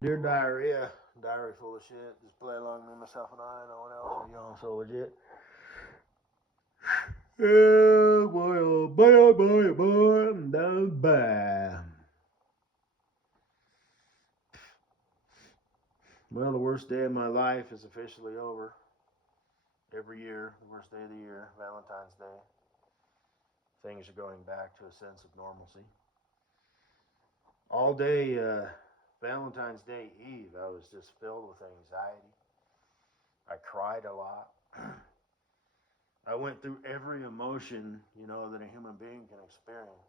Dear diarrhea, diary full of shit. Just play along me, myself, and I. No one else. Are you on so legit? Yeah, boy, oh boy, oh boy, oh boy, I'm down bad. Well, the worst day of my life is officially over. Every year, the worst day of the year, Valentine's Day. Things are going back to a sense of normalcy. All day, Valentine's Day Eve, I was just filled with anxiety. I cried a lot. I went through every emotion, that a human being can experience.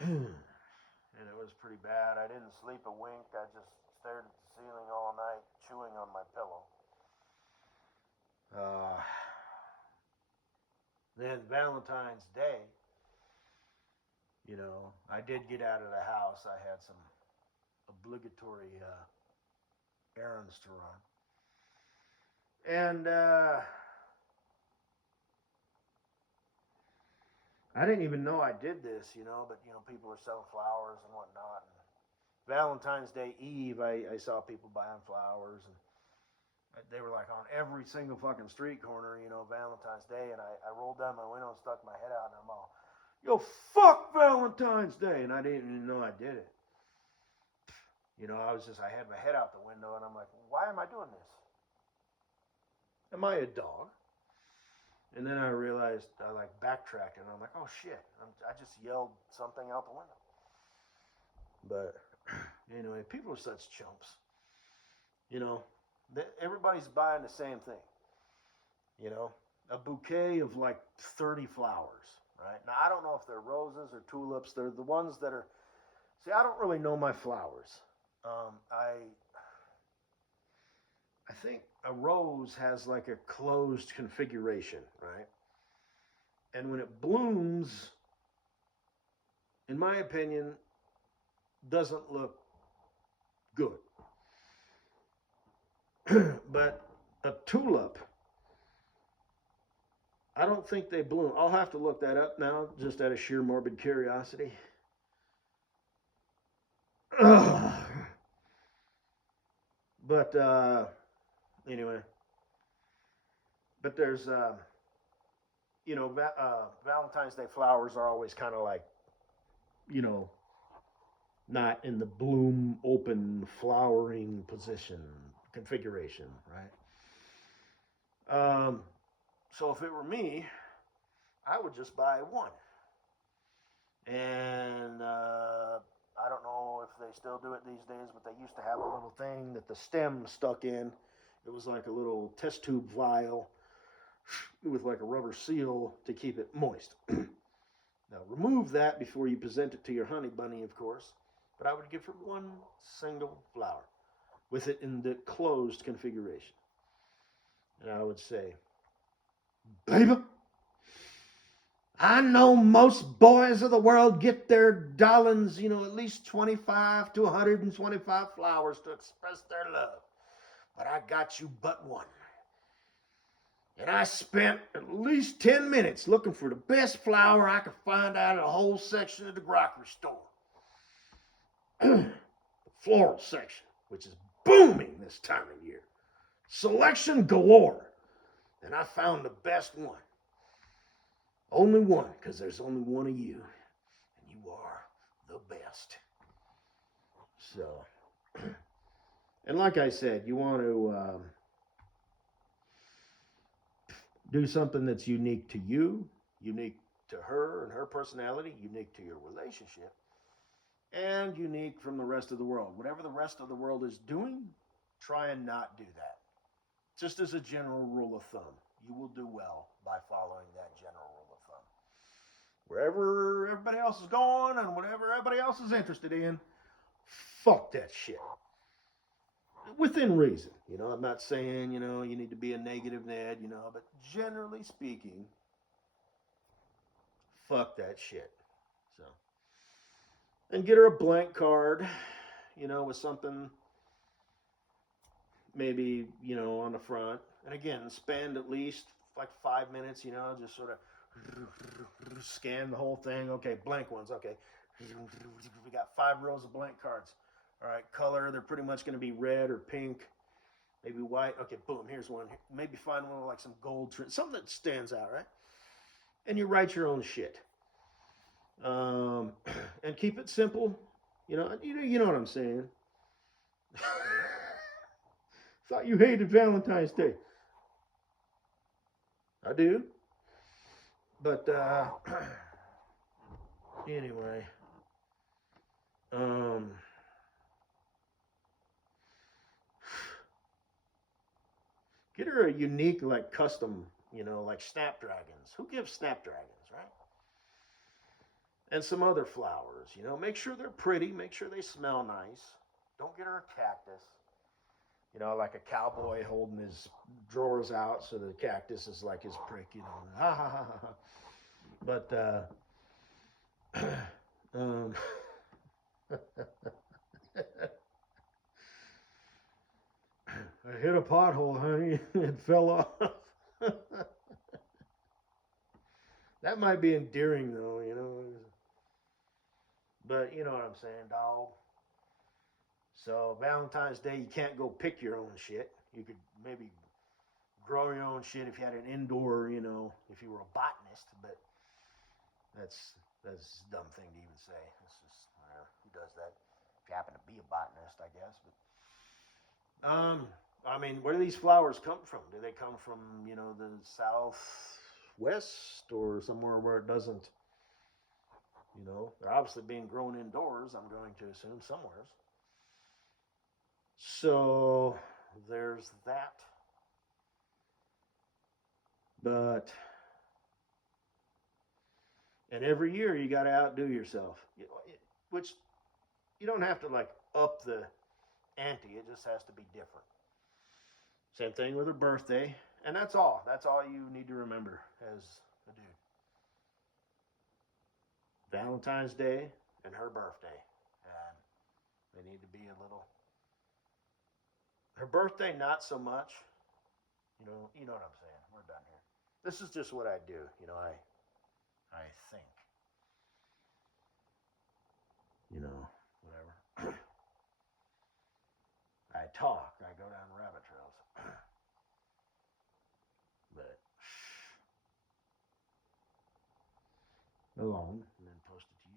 And it was pretty bad. I didn't sleep a wink. I just stared at the ceiling all night, chewing on my pillow. Uh, then Valentine's Day, I did get out of the house. I had some obligatory errands to run. And I didn't even know I did this, but, people are selling flowers and whatnot. And Valentine's Day Eve, I saw people buying flowers, and they were like on every single fucking street corner, Valentine's Day. And I rolled down my window and stuck my head out, and I'm all, yo, fuck Valentine's Day. And I didn't even know I did it. I had my head out the window, and I'm like, why am I doing this? Am I a dog? And then I realized I like backtracked, and I'm like, oh shit, I just yelled something out the window. But anyway, people are such chumps. You know, everybody's buying the same thing. A bouquet of like 30 flowers, right? Now I don't know if they're roses or tulips. They're the ones that are. See, I don't really know my flowers. I think a rose has like a closed configuration, right? And when it blooms, in my opinion, doesn't look good. But a tulip, I don't think they bloom. I'll have to look that up now, just out of sheer morbid curiosity. But anyway, but there's Valentine's Day flowers are always kind of like, you know, not in the bloom, open, flowering position configuration, right? So if it were me, I would just buy one. And I don't know if they still do it these days, but they used to have a little thing that the stem stuck in. It was like a little test tube vial with like a rubber seal to keep it moist. Now, remove that before you present it to your honey bunny, of course. But I would give her one single flower with it in the closed configuration. And I would say, baby, I know most boys of the world get their darlings, at least 25 to 125 flowers to express their love. But I got you but one. And I spent at least 10 minutes looking for the best flower I could find out of the whole section of the grocery store. The floral section, which is booming this time of year. Selection galore. And I found the best one. Only one, because there's only one of you. And you are the best. So, and like I said, you want to do something that's unique to you, unique to her and her personality, unique to your relationship, and unique from the rest of the world. Whatever the rest of the world is doing, try and not do that. Just as a general rule of thumb, you will do well by following that general rule of thumb. Wherever everybody else is going and whatever everybody else is interested in, fuck that shit. Within reason. I'm not saying, you need to be a negative Ned, but generally speaking, fuck that shit. So, and get her a blank card, with something maybe, on the front. And again, spend at least like 5 minutes, just sort of scan the whole thing. Okay, blank ones. Okay. We got 5 rows of blank cards. All right, color, they're pretty much going to be red or pink, maybe white. Okay, boom, here's one. Maybe find one with like some gold trim, something that stands out, right? And you write your own shit. Um, and keep it simple. You know what I'm saying. Thought you hated Valentine's Day. I do. But anyway, um, get her a unique, like custom, like snapdragons. Who gives snapdragons, right? And some other flowers. Make sure they're pretty. Make sure they smell nice. Don't get her a cactus. Like a cowboy holding his drawers out, so the cactus is like his prick. Ha ha ha ha. But um, I hit a pothole, honey. It fell off. That might be endearing, though. But you know what I'm saying, dog. So Valentine's Day, you can't go pick your own shit. You could maybe grow your own shit if you had an indoor, if you were a botanist. But that's a dumb thing to even say. It's just who does that? If you happen to be a botanist, I guess. But I mean, where do these flowers come from? Do they come from the southwest or somewhere where it doesn't? They're obviously being grown indoors. I'm going to assume somewhere. So there's that. But and every year you got to outdo yourself, which you don't have to like up the ante. It just has to be different. Same thing with her birthday, and that's all. That's all you need to remember as a dude. Valentine's Day and her birthday, and they need to be a little. Her birthday, not so much. You know what I'm saying. We're done here. This is just what I do. I think. Whatever. I talk. I go down rabbit trails. But alone and then post it to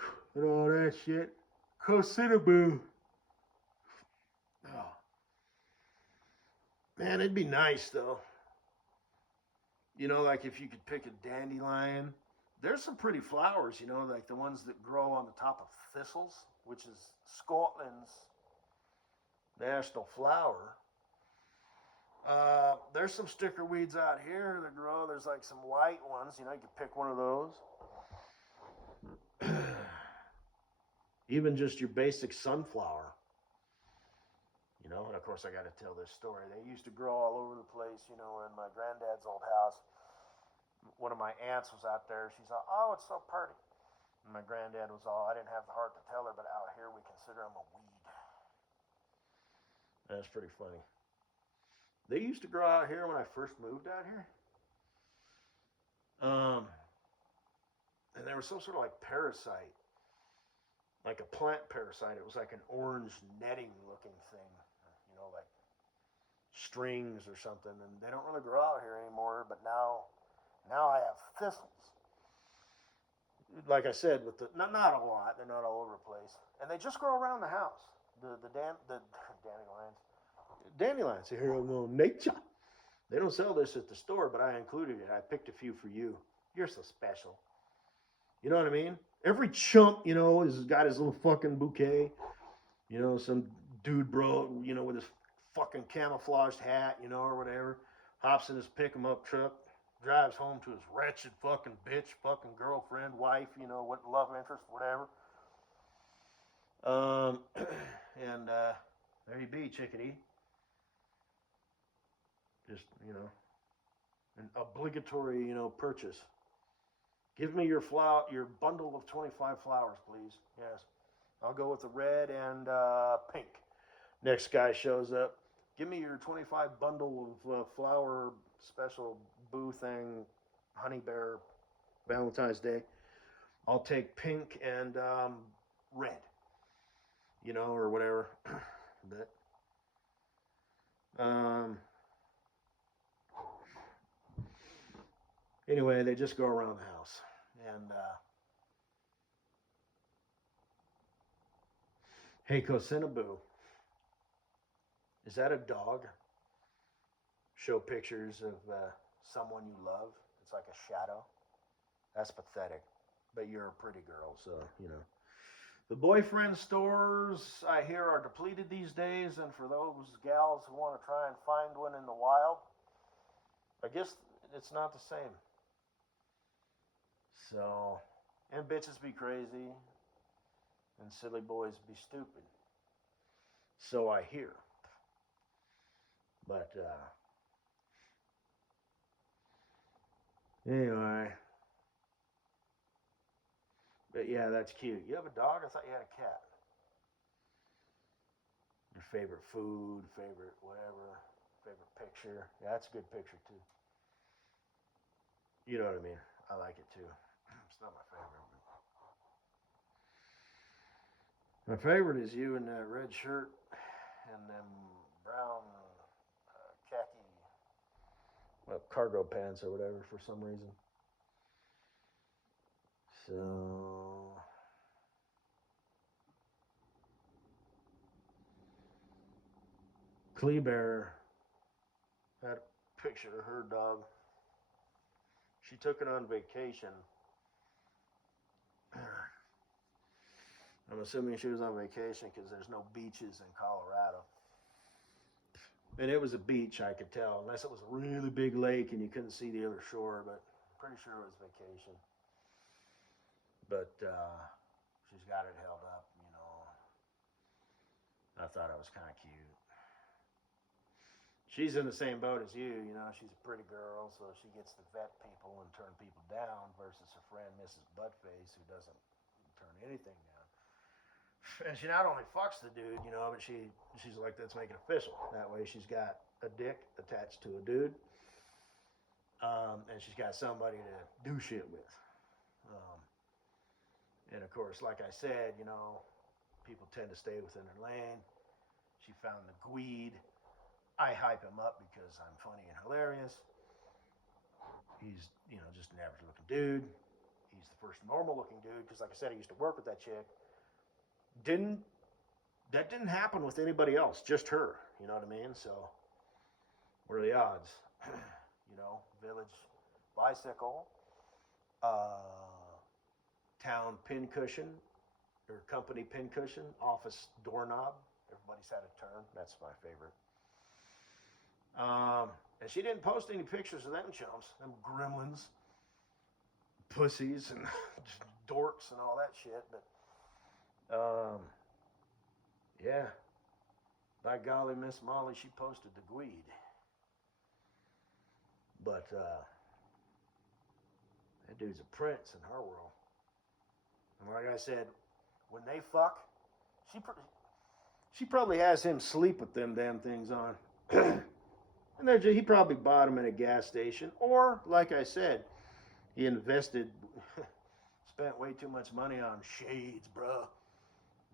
YouTube. And all that shit. Cocinaboo. Oh. Man, it'd be nice though. Like if you could pick a dandelion. There's some pretty flowers, like the ones that grow on the top of thistles, which is Scotland's national flower. There's some sticker weeds out here that grow. There's like some white ones. You could pick one of those. Even just your basic sunflower. And of course I got to tell this story. They used to grow all over the place, in my granddad's old house. One of my aunts was out there. She's like, "Oh, it's so pretty." And my granddad was all, I didn't have the heart to tell her, but out here we consider them a weed. That's pretty funny. They used to grow out here when I first moved out here. And there was some sort of like parasite, like a plant parasite. It was like an orange netting looking thing, like strings or something. And they don't really grow out here anymore, but now I have thistles. Like I said, with the not a lot, they're not all over the place, and they just grow around the house. The dandelions here in nature. They don't sell this at the store, but I included it. I picked a few for you. You're so special. You know what I mean? Every chump, has got his little fucking bouquet. Some dude bro, with his fucking camouflaged hat, or whatever, hops in his pick 'em up truck, drives home to his wretched fucking bitch, fucking girlfriend, wife, what love interest, whatever. And there you be, chickadee. Just an obligatory, purchase. Give me your bundle of 25 flowers, please. Yes, I'll go with the red and pink. Next guy shows up. Give me your 25 bundle of flower special boo thing, honey bear, Valentine's Day. I'll take pink and red, or whatever. But anyway, they just go around the house. And hey, Kosinaboo, is that a dog? Show pictures of someone you love. It's like a shadow. That's pathetic. But you're a pretty girl, so. The boyfriend stores, I hear, are depleted these days, and for those gals who want to try and find one in the wild, I guess it's not the same. So, and bitches be crazy, and silly boys be stupid. So I hear. But, anyway. But yeah, that's cute. You have a dog? I thought you had a cat. Your favorite food, favorite whatever, favorite picture. Yeah, that's a good picture too. You know what I mean? I like it too. It's not my favorite. My favorite is you in that red shirt and them brown khaki, well, cargo pants or whatever for some reason. So, Kleber had a picture of her dog. She took it on vacation. I'm assuming she was on vacation because there's no beaches in Colorado. And it was a beach, I could tell, unless it was a really big lake and you couldn't see the other shore, but I'm pretty sure it was vacation. But she's got it held up, I thought it was kind of cute. She's in the same boat as you, she's a pretty girl, so she gets to vet people and turn people down versus her friend Mrs. Buttface, who doesn't turn anything down. And she not only fucks the dude, but she's like, let's make it official. That way she's got a dick attached to a dude, and she's got somebody to do shit with. And of course, like I said, people tend to stay within their lane. She found the Gweed. I hype him up because I'm funny and hilarious. He's, just an average looking dude. He's the first normal looking dude because, like I said, I used to work with that chick. That didn't happen with anybody else, just her. You know what I mean? So, what are the odds? Village bicycle, town pincushion, or company pincushion, office doorknob. Everybody's had a turn. That's my favorite. And she didn't post any pictures of them chumps, them gremlins, pussies, and just dorks and all that shit. But, yeah. By golly, Miss Molly, she posted the Gweed. But, that dude's a prince in her world. And like I said, when they fuck, she probably has him sleep with them damn things on. And he probably bought them at a gas station. Or, like I said, he invested, spent way too much money on shades, bruh.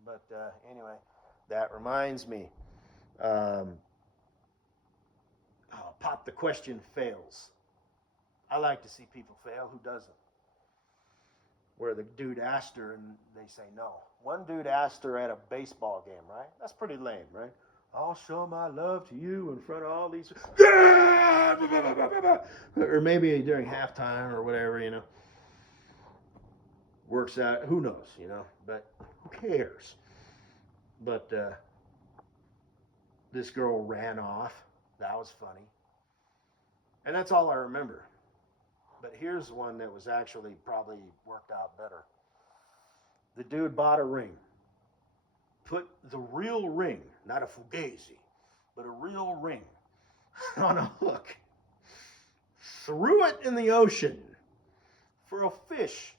But anyway, that reminds me. Pop the question fails. I like to see people fail. Who doesn't? Where the dude asked her and they say no. One dude asked her at a baseball game, right? That's pretty lame, right? I'll show my love to you in front of all these. Or maybe during halftime or whatever, Works out. Who knows, But who cares? But this girl ran off. That was funny. And that's all I remember. But here's one that was actually probably worked out better. The dude bought a ring. Put the real ring, not a fugazi, but a real ring on a hook. Threw it in the ocean for a fish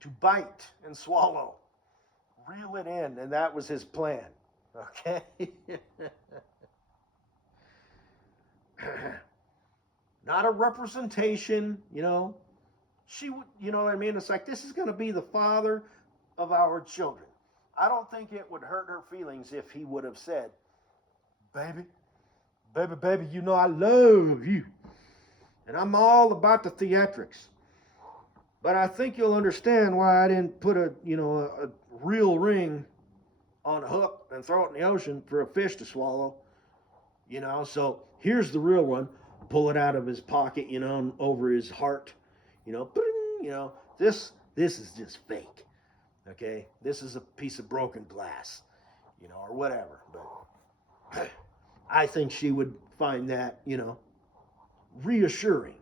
to bite and swallow. Reel it in, and that was his plan. Okay? Not a representation, She would, you know what I mean? It's like, this is going to be the father of our children. I don't think it would hurt her feelings if he would have said, baby, baby, you know I love you. And I'm all about the theatrics. But I think you'll understand why I didn't put a real ring on a hook and throw it in the ocean for a fish to swallow. So here's the real one. Pull it out of his pocket, and over his heart. This is just fake. Okay? This is a piece of broken glass, or whatever. But I think she would find that, reassuring.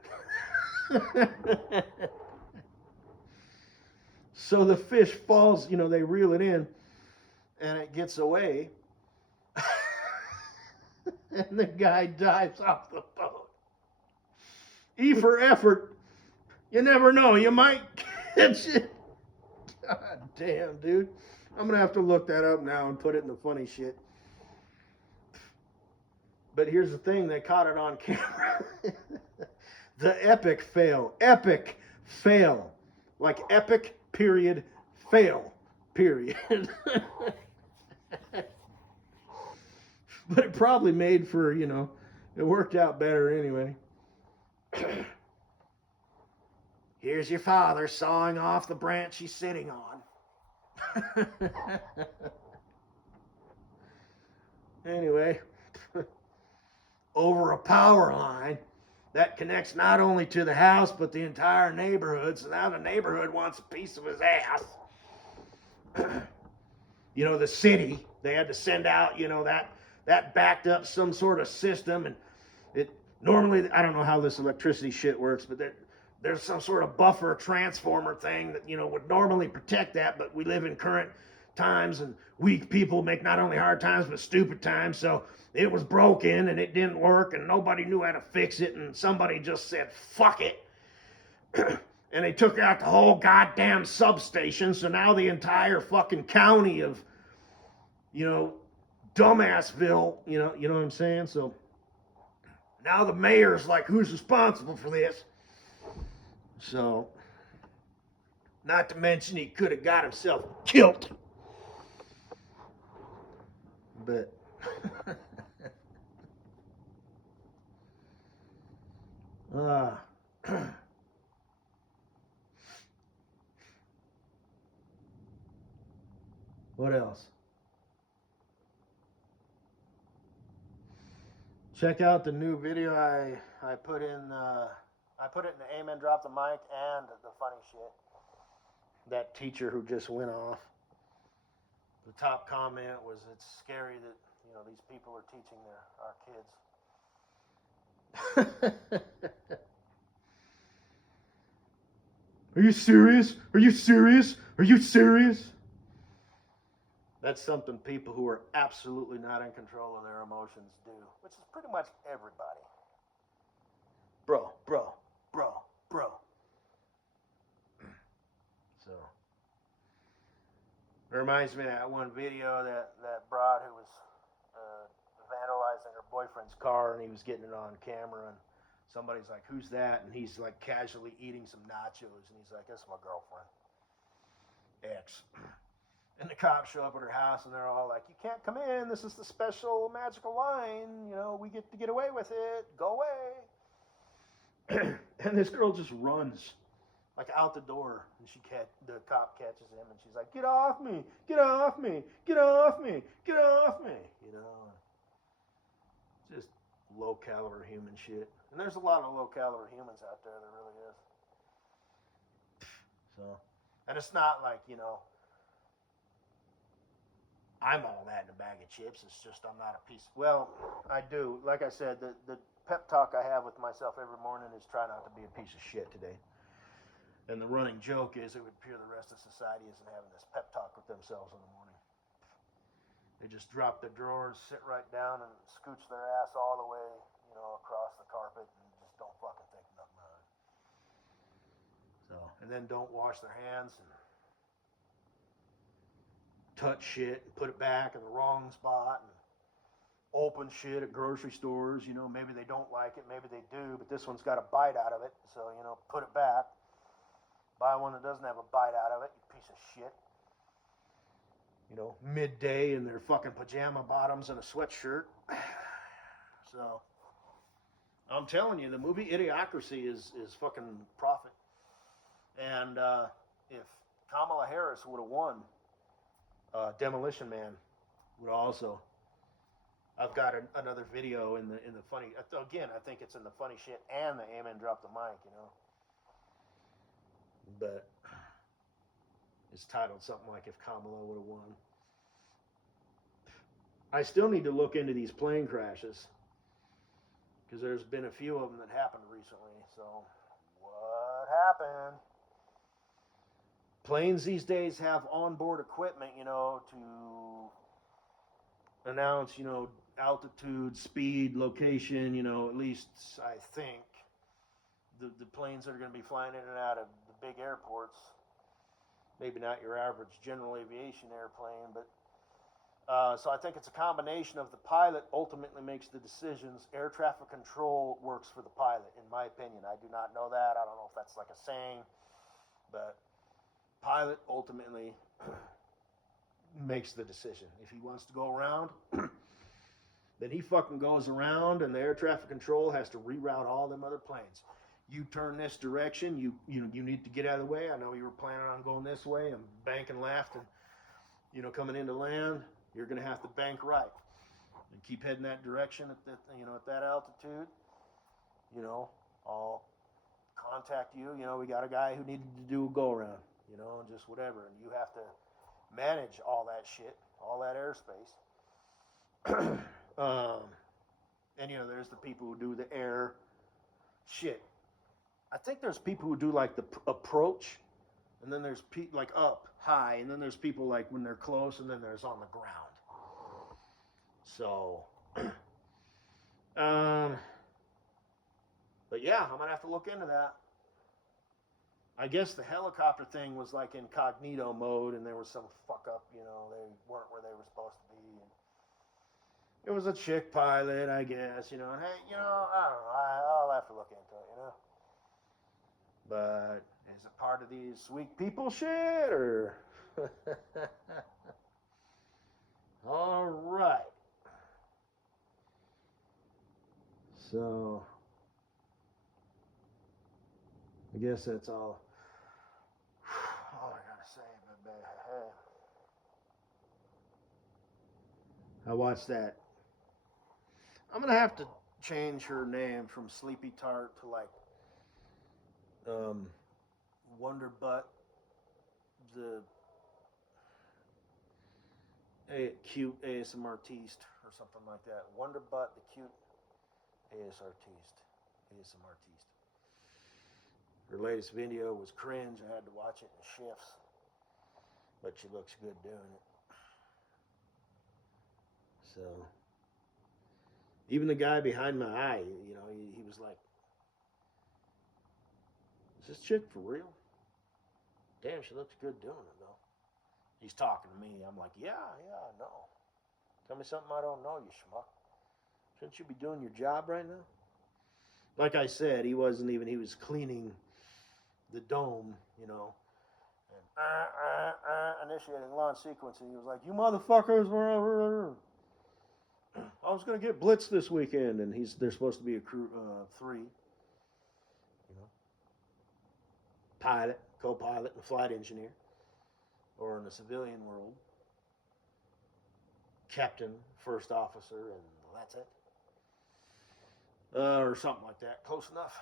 So the fish falls, they reel it in and it gets away. And the guy dives off the boat. E for effort. You never know. You might catch it. God damn, dude. I'm going to have to look that up now and put it in the funny shit. But here's the thing. They caught it on camera. The epic fail. Epic fail. Like epic, period, fail, period. But it probably made for, it worked out better anyway. Here's your father sawing off the branch he's sitting on. Anyway, over a power line that connects not only to the house but the entire neighborhood. So now the neighborhood wants a piece of his ass. The city, they had to send out, that backed up some sort of system, and it normally, I don't know how this electricity shit works, but there's some sort of buffer transformer thing that would normally protect that, but we live in current times, and weak people make not only hard times but stupid times. So it was broken and it didn't work, and nobody knew how to fix it, and somebody just said fuck it. And they took out the whole goddamn substation. So now the entire fucking county of Dumbassville, you know what I'm saying? So now the mayor's like, who's responsible for this? So, not to mention he could have got himself killed. But what else? Check out the new video I put in. I put it in the Amen Drop the Mic and the funny shit. That teacher who just went off. The top comment was, "It's scary that these people are teaching our kids." Are you serious? Are you serious? Are you serious? That's something people who are absolutely not in control of their emotions do, which is pretty much everybody. Bro. So, it reminds me of that one video that broad who was vandalizing her boyfriend's car, and he was getting it on camera, and somebody's like, who's that? And he's like casually eating some nachos, and he's like, that's my girlfriend. X. And the cops show up at her house, and they're all like, you can't come in. This is the special magical line. We get to get away with it. Go away. And this girl just runs, like out the door. And the cop catches him, and she's like, get off me. Get off me. Get off me. Get off me. Just low-caliber human shit. And there's a lot of low-caliber humans out there. There really is. So, and it's not like, I'm all that in a bag of chips. It's just I'm not a piece. Well, I do. Like I said, the pep talk I have with myself every morning is try not to be a piece of shit today. And the running joke is it would appear the rest of society isn't having this pep talk with themselves in the morning. They just drop their drawers, sit right down, and scooch their ass all the way, across the carpet, and just don't fucking think nothing of it. So, and then don't wash their hands and touch shit and put it back in the wrong spot and open shit at grocery stores. Maybe they don't like it, maybe they do, but this one's got a bite out of it, so put it back. Buy one that doesn't have a bite out of it, you piece of shit. You know, midday in their fucking pajama bottoms and a sweatshirt. So, I'm telling you, the movie Idiocracy is fucking profit. And if Kamala Harris would have won, Demolition Man would also. I've got another video in the funny. Again, I think it's in the funny shit and the Amen Drop the Mic, you know. But it's titled something like If Kamala Would Have Won. I still need to look into these plane crashes because there's been a few of them that happened recently. So, what happened? Planes these days have onboard equipment, you know, to announce, you know, altitude, speed, location, you know, at least I think the planes that are going to be flying in and out of the big airports, maybe not your average general aviation airplane, but so I think it's a combination of the pilot ultimately makes the decisions. Air traffic control works for the pilot, in my opinion. I do not know that. I don't know if that's like a saying, but pilot ultimately makes the decision. If he wants to go around, then he fucking goes around, and the air traffic control has to reroute all them other planes. You turn this direction. You need to get out of the way. I know you were planning on going this way. I'm banking left, and you know, coming into land, you're going to have to bank right and keep heading that direction at that, you know, at that altitude. You know, I'll contact you. You know, we got a guy who needed to do a go around. You know, and just whatever, and you have to manage all that shit, all that airspace. And you know, there's the people who do the air shit. I think there's people who do like the approach, and then there's like up high, and then there's people like when they're close, and then there's on the ground. So, but yeah, I'm gonna have to look into that. I guess the helicopter thing was like incognito mode, and there was some fuck up, you know, they weren't where they were supposed to be. And it was a chick pilot, I guess, you know, and hey, you know, I don't know, I'll have to look into it, you know. But is it part of these sweet people shit, or? All right. So, I guess that's all I gotta say. I watched that. I'm gonna have to change her name from Sleepy Tart to like Wonder Butt, the cute ASMR artiste or something like that. Wonder Butt, the cute ASMR artiste. Her latest video was cringe. I had to watch it in shifts, but she looks good doing it. So, even the guy behind my eye, you know, he was like, "Is this chick for real? Damn, she looks good doing it, though." He's talking to me. I'm like, yeah, I know. Tell me something I don't know, you schmuck. Shouldn't you be doing your job right now? Like I said, he was cleaning the dome, you know, and initiating launch sequence, and he was like, "You motherfuckers were." I was gonna get blitzed this weekend, and they're supposed to be a crew 3, you know, pilot, co-pilot, and flight engineer, or in the civilian world, captain, first officer, and that's it, or something like that. Close enough.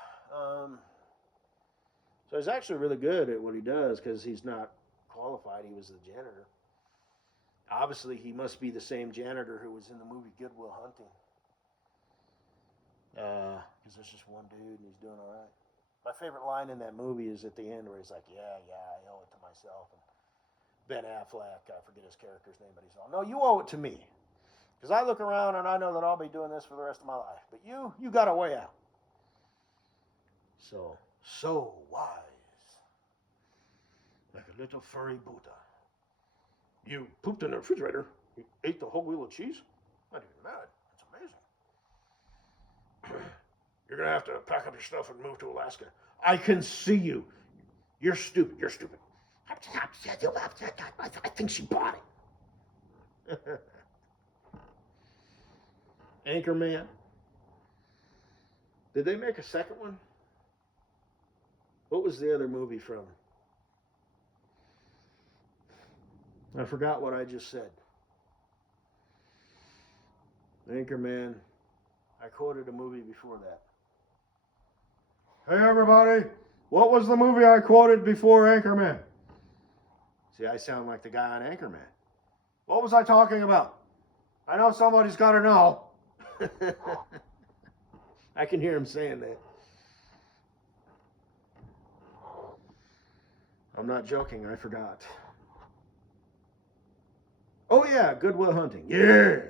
So he's actually really good at what he does because he's not qualified. He was the janitor. Obviously, he must be the same janitor who was in the movie Good Will Hunting. Because there's just one dude and he's doing all right. My favorite line in that movie is at the end where he's like, yeah, I owe it to myself. And Ben Affleck, I forget his character's name, but he's all, no, you owe it to me. Because I look around and I know that I'll be doing this for the rest of my life. But you got a way out. So wise. Like a little furry Buddha. You pooped in the refrigerator. You ate the whole wheel of cheese? Not even mad. It's amazing. You're going to have to pack up your stuff and move to Alaska. I can see you. You're stupid. You're stupid. I think she bought it. Anchorman. Did they make a second one? What was the other movie from? I forgot what I just said. Anchorman. I quoted a movie before that. Hey, everybody. What was the movie I quoted before Anchorman? See, I sound like the guy on Anchorman. What was I talking about? I know somebody's got to know. I can hear him saying that. I'm not joking. I forgot. Oh, yeah. Good Will Hunting. Yeah.